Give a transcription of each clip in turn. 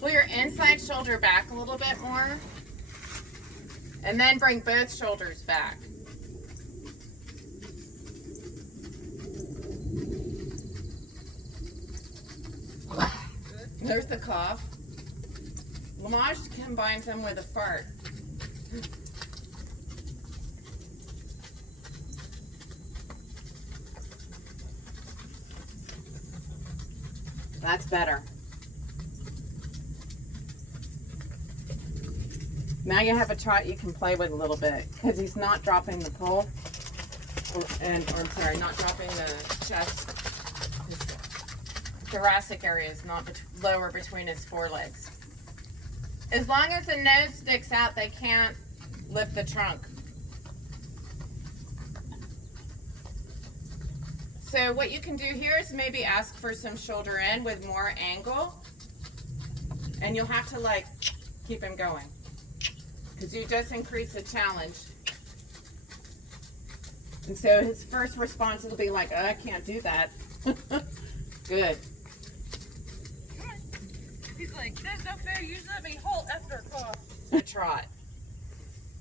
Pull your inside shoulder back a little bit more. And then bring both shoulders back. There's the cough. Lamage combines them with a fart. That's better. Now you have a trot you can play with a little bit because he's not dropping the pole, or I'm sorry, not dropping the chest. His thoracic area is not lower between his forelegs. As long as the nose sticks out, they can't lift the trunk. So what you can do here is maybe ask for some shoulder in with more angle, and you'll have to like keep him going because you just increase the challenge. And so his first response will be like, oh, I can't do that. Good. He's like, that's no fair. You let me hold after a cough. Trot.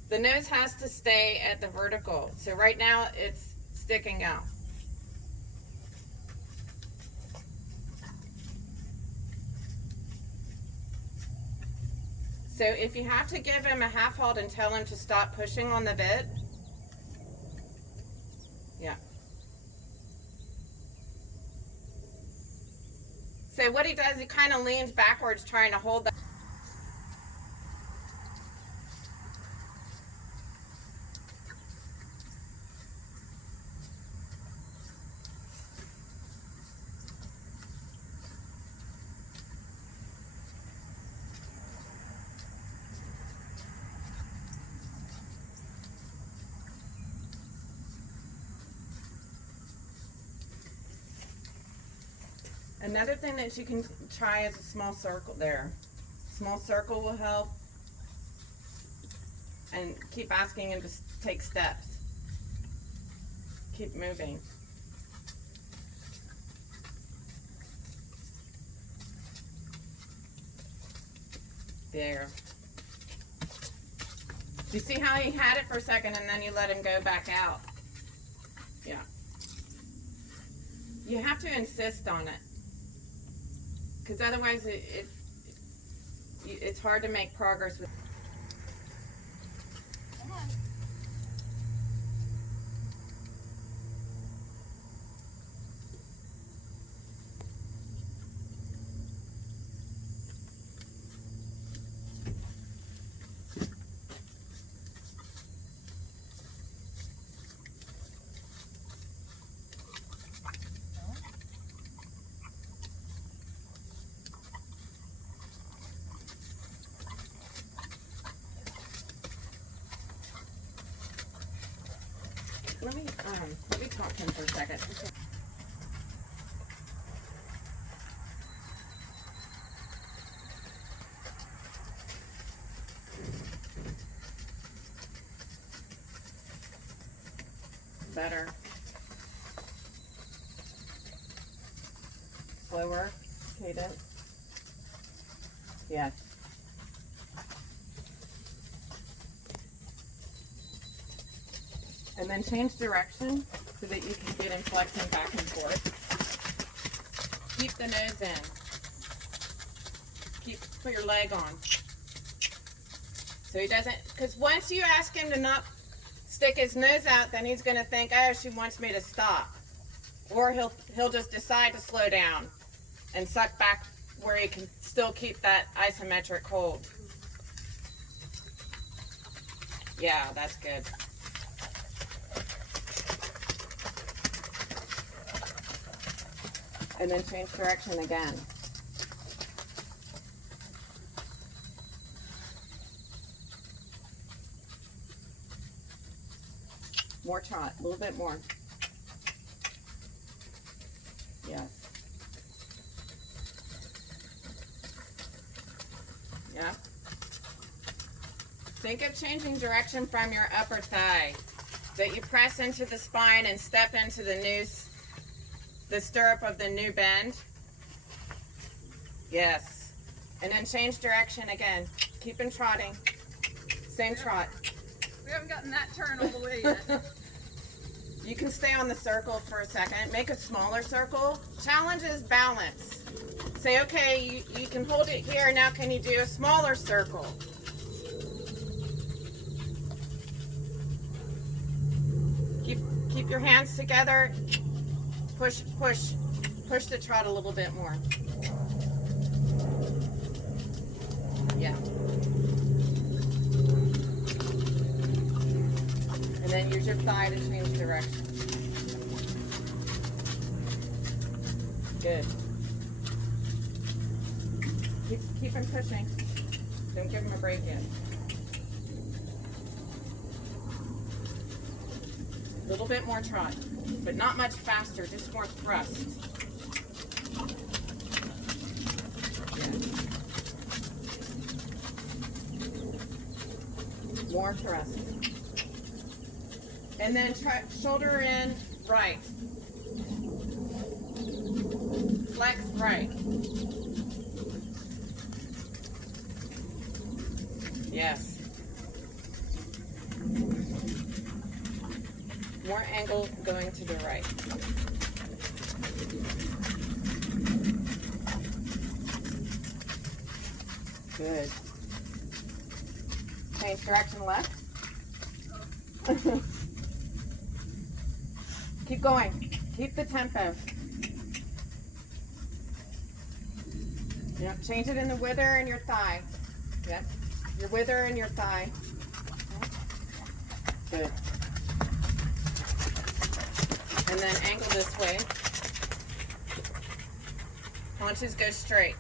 The nose has to stay at the vertical. So right now it's sticking out. So if you have to give him a half hold and tell him to stop pushing on the bit, yeah. So what he does, he kind of leans backwards trying to hold that. Another thing that you can try is a small circle there. Small circle will help. And keep asking him to take steps. Keep moving. There. You see how he had it for a second and then you let him go back out? Yeah. You have to insist on it. Because otherwise it's hard to make progress with. Come on. Let me talk to him for a second. Better. Slower cadence. Yes. And then change direction so that you can get him flexing back and forth. Keep the nose in. Put your leg on. So he doesn't, because once you ask him to not stick his nose out, then he's gonna think, oh, she wants me to stop. Or he'll just decide to slow down and suck back where he can still keep that isometric hold. Yeah, that's good. And then change direction again. More trot, a little bit more. Yes. Yeah. Think of changing direction from your upper thigh. That you press into the spine and step into the stirrup of the new bend. Yes. And then change direction again. Keep him trotting. Same trot. We haven't gotten that turn all the way yet. You can stay on the circle for a second. Make a smaller circle. Challenge is balance. Say, okay, you can hold it here. Now can you do a smaller circle? Keep your hands together. Push the trot a little bit more. Yeah. And then use your thigh to change direction. Good. Keep him pushing. Don't give him a break yet. A little bit more trot, but not much faster, just more thrust. Yeah. More thrust. And then try shoulder in right. Flex right. Yes. More angle going to the right. Good. Change direction left. Keep going. Keep the tempo. Yep. Change it in the wither and your thigh. Yep. Your wither and your thigh. Good. And then angle this way. Haunches go straight.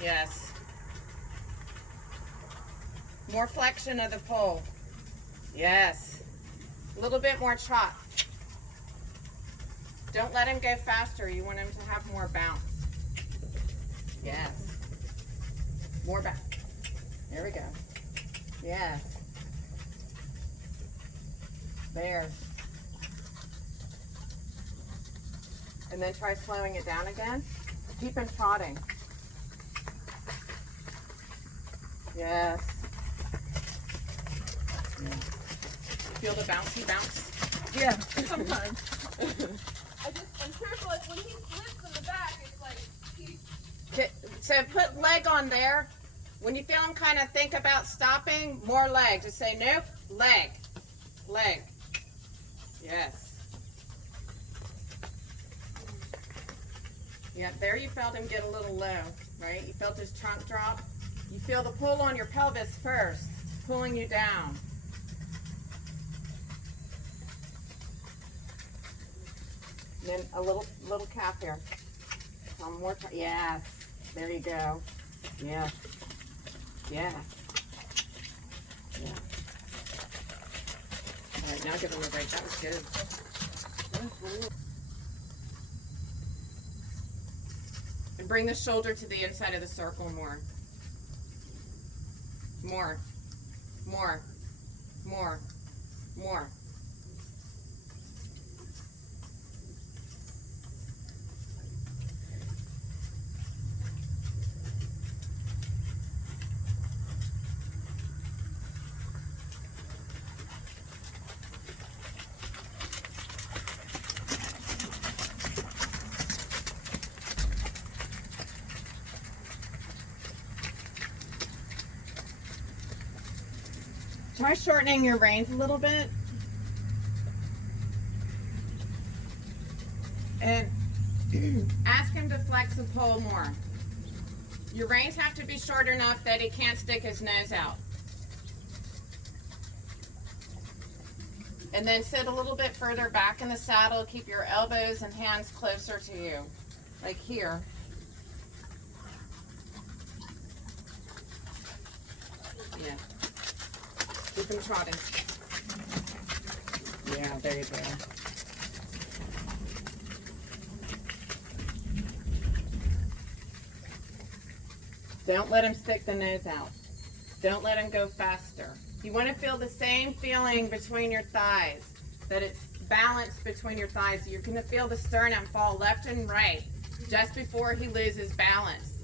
Yes. More flexion of the pole. Yes. A little bit more trot. Don't let him go faster. You want him to have more bounce. Yes. More back. There we go. Yes. There. And then try slowing it down again. Keep him trotting. Yes. Yeah. Feel the bouncy bounce? Yeah, sometimes. I'm careful, like when he flips in the back, it's like So put leg on there. When you feel him kind of think about stopping, more leg. Just say, nope, leg. Leg. Yes. Yeah, there you felt him get a little low, right? You felt his trunk drop. You feel the pull on your pelvis first, pulling you down. Then a little calf here. One more time. Yes. There you go. Yes. Yes. Yeah. All right, now give him a break. That was good. And bring the shoulder to the inside of the circle more. More. More. More. More. Try shortening your reins a little bit. And ask him to flex the pole more. Your reins have to be short enough that he can't stick his nose out. And then sit a little bit further back in the saddle. Keep your elbows and hands closer to you, like here. Yeah. Keep him trotting. Yeah, there you go. Don't let him stick the nose out. Don't let him go faster. You want to feel the same feeling between your thighs, that it's balanced between your thighs. You're going to feel the sternum fall left and right just before he loses balance.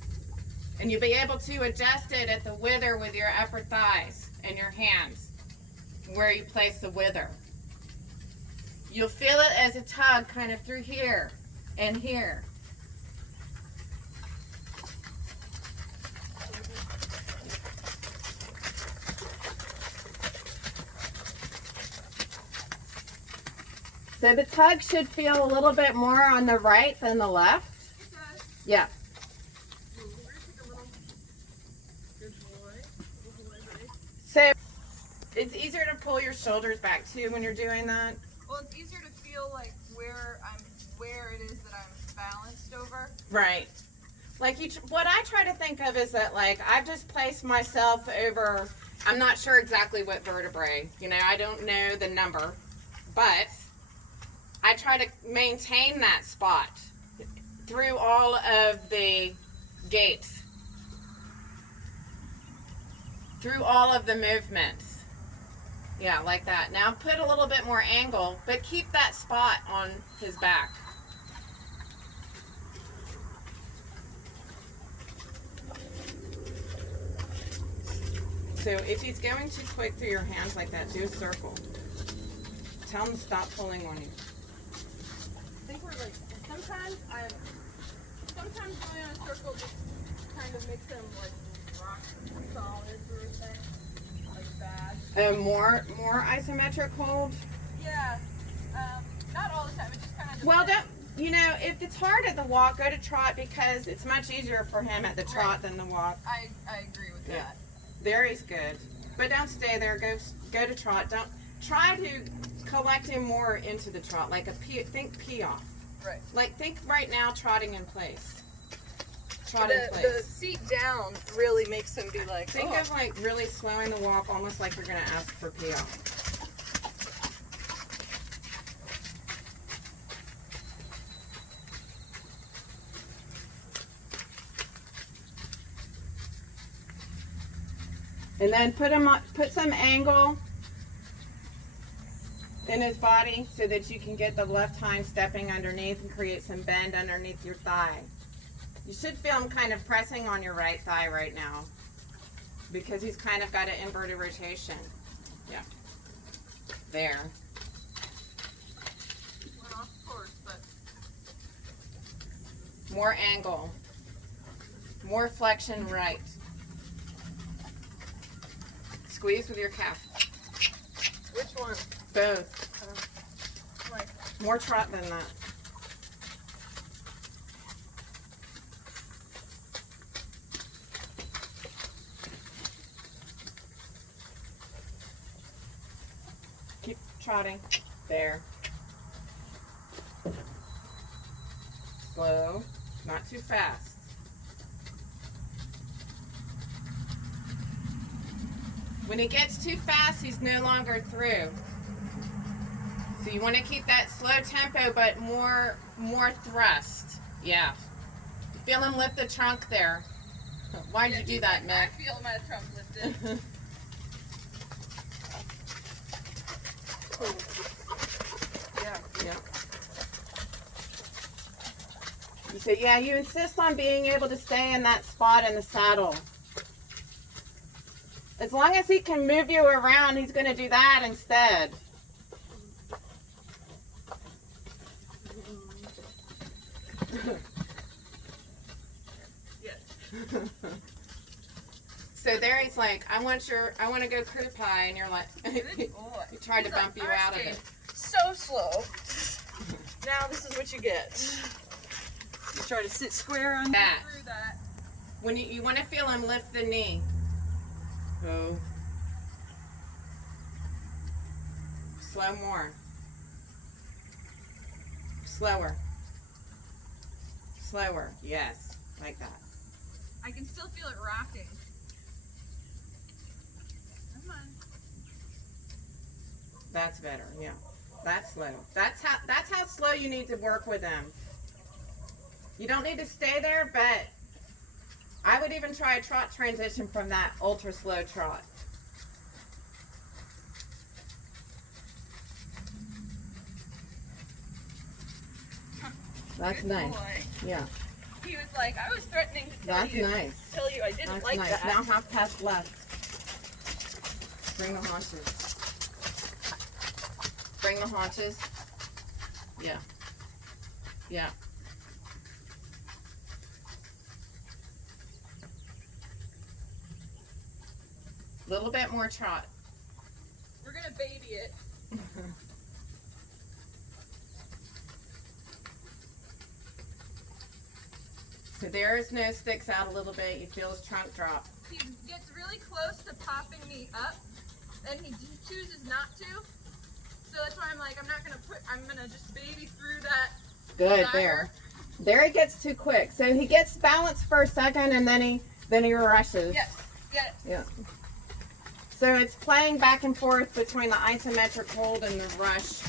And you'll be able to adjust it at the wither with your upper thighs and your hands, where you place the wither. You'll feel it as a tug kind of through here and here. So the tug should feel a little bit more on the right than the left. It does. Yeah. We're gonna take a little. Good boy. Good boy, buddy. So it's easier to pull your shoulders back too when you're doing that. Well, it's easier to feel like where it is that I'm balanced over. Right. Like what I try to think of is that like I've just placed myself over, I'm not sure exactly what vertebrae, you know, I don't know the number, but I try to maintain that spot through all of the gaits, through all of the movements. Yeah, like that. Now put a little bit more angle, but keep that spot on his back. So if he's going too quick through your hands like that, do a circle. Tell him to stop pulling on you. I think we're like, sometimes going on a circle just kind of makes them like rock solid sort of thing. Like bad. More isometric hold. Yeah. Not all the time, it just kind of Well, you know, if it's hard at the walk, go to trot because it's much easier for him at the trot than the walk. I agree with Yeah. that. There he's good. But don't stay there. Go to trot. Don't try to collect him more into the trot, like think pee off. Right. Like think right now trotting in place. Trot in The place. seat down really makes him be like, Think of like really slowing the walk, almost like you're gonna ask for pee off. And then put some angle in his body so that you can get the left hind stepping underneath and create some bend underneath your thigh. You should feel him kind of pressing on your right thigh right now because he's kind of got an inverted rotation. Yeah. There. went off course, but More angle. More flexion right. Squeeze with your calf. which one? Both. Like, More trot than that. Keep trotting. There. Slow. Not too fast. When he gets too fast, he's no longer through. So you want to keep that slow tempo, but more thrust. Yeah. You feel him lift the trunk there. Why'd you do that, I Mick? feel my trunk lifted. Yeah. Yeah. You say, yeah, you insist on being able to stay in that spot in the saddle. As long as he can move you around, he's going to do that instead. Yes. So there he's like, I want to go croup high, and you're like, Good boy. he tried to He's bump you like, out of "I it. stayed so slow. Now this is what you get. You try to sit square on That. through that. When you want to feel him lift the knee. Go. Slow more. Slower. Slower. Yes. Like that. I can still feel it rocking. Come on. That's better. Yeah. That's slow. That's how slow you need to work with them. You don't need to stay there, but I would even try a trot transition from that ultra slow trot. That's Good nice. boy. Yeah. He was like, I was threatening to tell That's you. nice. Tell you I didn't That's like nice. that. Now half past left. Bring the haunches. Bring the haunches. Yeah. Yeah. Little bit more trot. We're gonna baby it. So there his nose sticks out a little bit. You feel his trunk drop. He gets really close to popping me up, and he chooses not to. So that's why I'm like, I'm gonna just baby through that. Good, desire. there he gets too quick. So he gets balanced for a second and then he rushes. Yes, yes. Yeah. So it's playing back and forth between the isometric hold and the rush.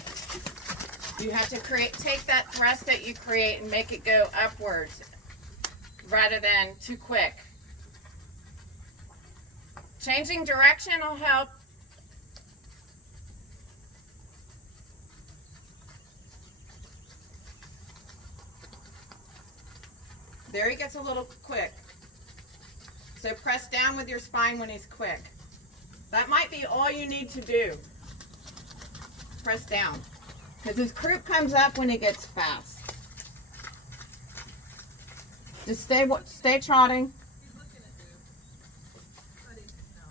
You have to take that thrust that you create and make it go upwards rather than too quick. Changing direction will help. There he gets a little quick. So press down with your spine when he's quick. That might be all you need to do. Press down. Because his croup comes up when he gets fast. Just stay trotting. He's looking at you. Buddy, no.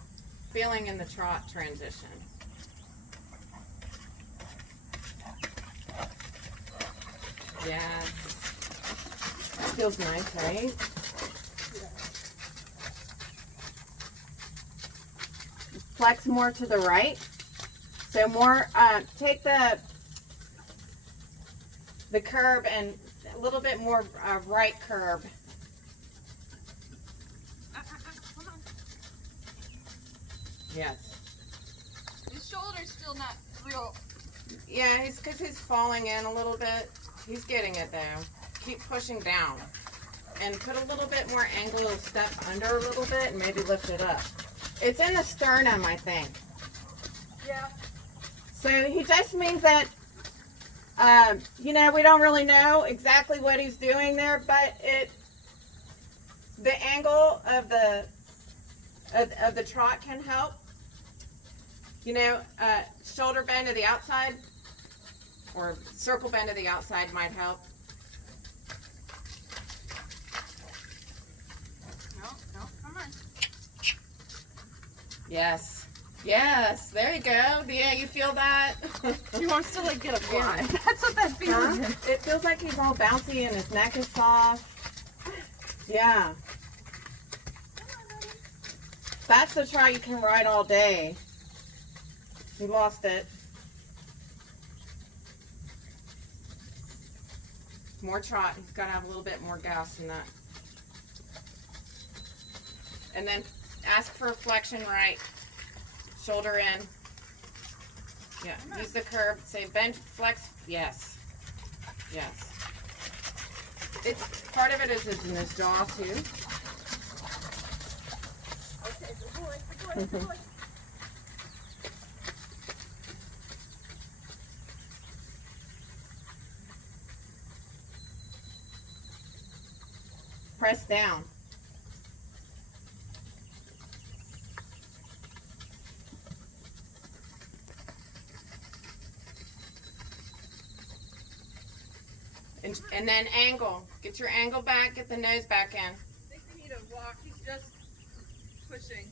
Feeling in the trot transition. Yes. That feels nice, right? Flex more to the right. So more, take the curb and a little bit more right curb. Come on. Yes. His shoulder's still not real. Yeah, because he's falling in a little bit. He's getting it though. Keep pushing down. And put a little bit more angle, step under a little bit and maybe lift it up. It's in the sternum, I think. Yeah. So he just means that, you know, we don't really know exactly what he's doing there, but the angle of the trot can help. You know, shoulder bend to the outside or circle bend to the outside might help. No, come on. Yes. Yes. There you go. Yeah, you feel that? He wants to like get a fly. Yeah. That's what that feels. Huh? It feels like he's all bouncy and his neck is soft. Yeah. That's the trot you can ride all day. You lost it. More trot. He's got to have a little bit more gas in that. And then ask for flexion right. Shoulder in. Yeah. Use the curve. Say bend, flex. Yes. Yes. It's part of it is in his jaw too. Okay, good boy, good boy, good boy. Press down. And then angle. Get your angle back, get the nose back in. I think we need to walk. He's just pushing.